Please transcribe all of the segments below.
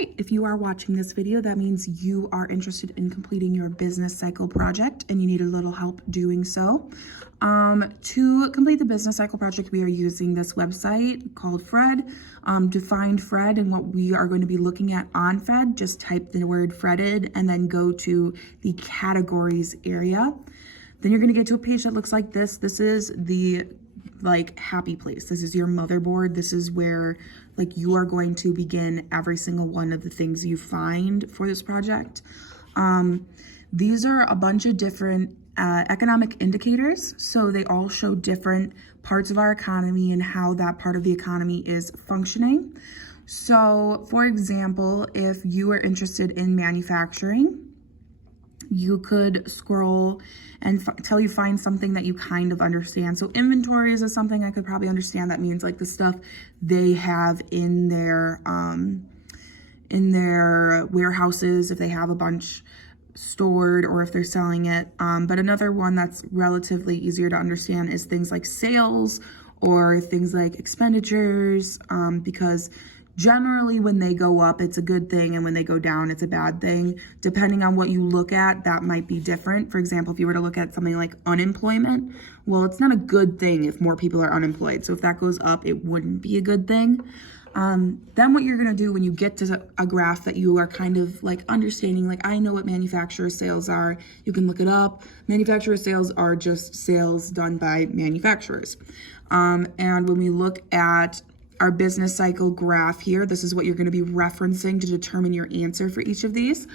right, if you are watching this video, that means you are interested in completing your business cycle project and you need a little help doing so. To complete the business cycle project, we are using this website called Fred. To find Fred and what we are going to be looking at on Fred, just type the word Freded and then go to the categories area. Then you're going to get to a page that looks like this. This is the happy place. This is your motherboard. This is where you are going to begin every single one of the things you find for this project. These are a bunch of different economic indicators. So they all show different parts of our economy and how that part of the economy is functioning. So for example, if you are interested in manufacturing, you could scroll and until you find something that you kind of understand. So inventories is something I could probably understand. That means the stuff they have in their warehouses, if they have a bunch stored or if they're selling it. But another one that's relatively easier to understand is things like sales or things like expenditures, because generally when they go up, it's a good thing, and when they go down, it's a bad thing. Depending on what you look at, that might be different. For example, if you were to look at something like unemployment, well, it's not a good thing if more people are unemployed. So if that goes up, it wouldn't be a good thing. Then what you're gonna do when you get to a graph that you are kind of understanding, I know what manufacturer sales are, you can look it up. Manufacturer sales are just sales done by manufacturers. And when we look at our business cycle graph here, this is what you're going to be referencing to determine your answer for each of these.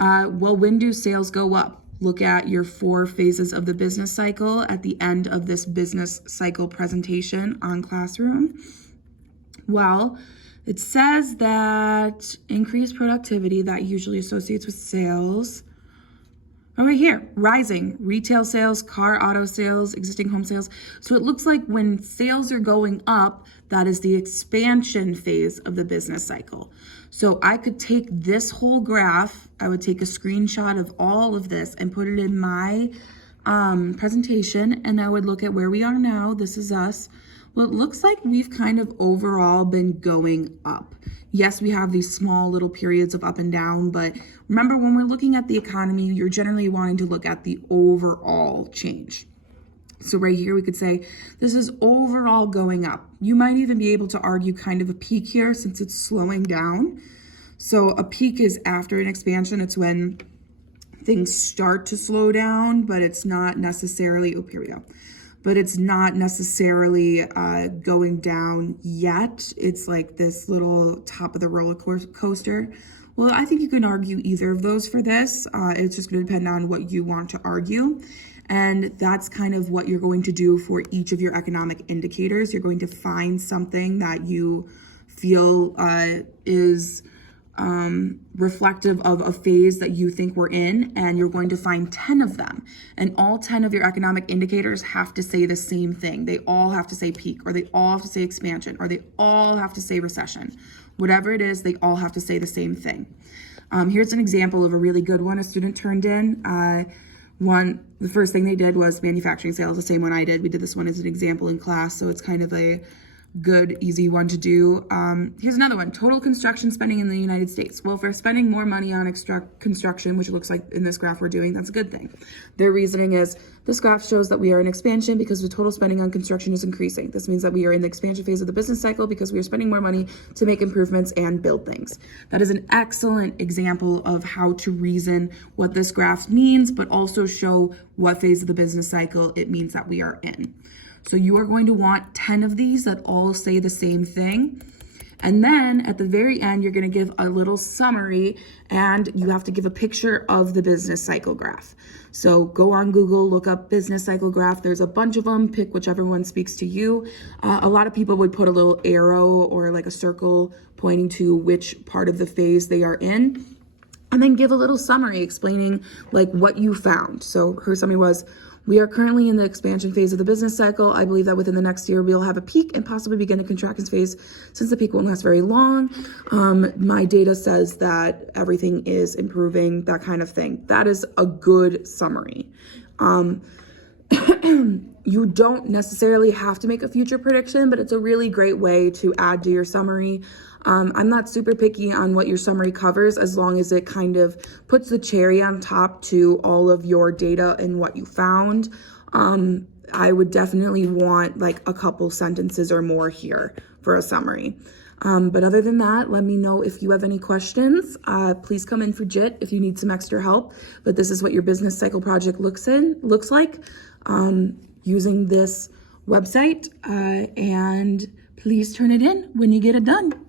Well, when do sales go up? Look at your 4 phases of the business cycle at the end of this business cycle presentation on Classroom. Well, it says that increased productivity that usually associates with sales. Oh, right here, rising, retail sales, car, auto sales, existing home sales. So it looks like when sales are going up, that is the expansion phase of the business cycle. So I could take this whole graph, I would take a screenshot of all of this and put it in my presentation, and I would look at where we are now. This is us. Well, it looks like we've kind of overall been going up. Yes, we have these small little periods of up and down, but remember, when we're looking at the economy, you're generally wanting to look at the overall change. So right here, we could say this is overall going up. You might even be able to argue kind of a peak here since it's slowing down. So a peak is after an expansion. It's when things start to slow down, but it's not necessarily, oh, here we go. But it's not necessarily going down yet. It's like this little top of the roller coaster. Well, I think you can argue either of those for this. It's just going to depend on what you want to argue. And that's kind of what you're going to do for each of your economic indicators. You're going to find something that you feel is reflective of a phase that you think we're in, and you're going to find 10 of them. And all 10 of your economic indicators have to say the same thing. They all have to say peak, or they all have to say expansion, or they all have to say recession. Whatever it is, they all have to say the same thing. Here's an example of a really good one a student turned in. The first thing they did was manufacturing sales, the same one I did. We did this one as an example in class, so it's kind of a good, easy one to do. Here's another one, total construction spending in the United States. Well, if we're spending more money on construction, which it looks like in this graph we're doing, that's a good thing. Their reasoning is, this graph shows that we are in expansion because the total spending on construction is increasing. This means that we are in the expansion phase of the business cycle because we are spending more money to make improvements and build things. That is an excellent example of how to reason what this graph means, but also show what phase of the business cycle it means that we are in. So you are going to want 10 of these that all say the same thing. And then at the very end, you're going to give a little summary, and you have to give a picture of the business cycle graph. So go on Google, look up business cycle graph. There's a bunch of them. Pick whichever one speaks to you. A lot of people would put a little arrow or a circle pointing to which part of the phase they are in. And then give a little summary explaining what you found. So her summary was, we are currently in the expansion phase of the business cycle. I believe that within the next year, we'll have a peak and possibly begin a contraction phase since the peak won't last very long. My data says that everything is improving, that kind of thing. That is a good summary. You don't necessarily have to make a future prediction, but it's a really great way to add to your summary. I'm not super picky on what your summary covers as long as it kind of puts the cherry on top to all of your data and what you found. I would definitely want like a couple sentences or more here for a summary. But other than that, let me know if you have any questions. Please come in for JIT if you need some extra help. But this is what your business cycle project looks like using this website. And please turn it in when you get it done.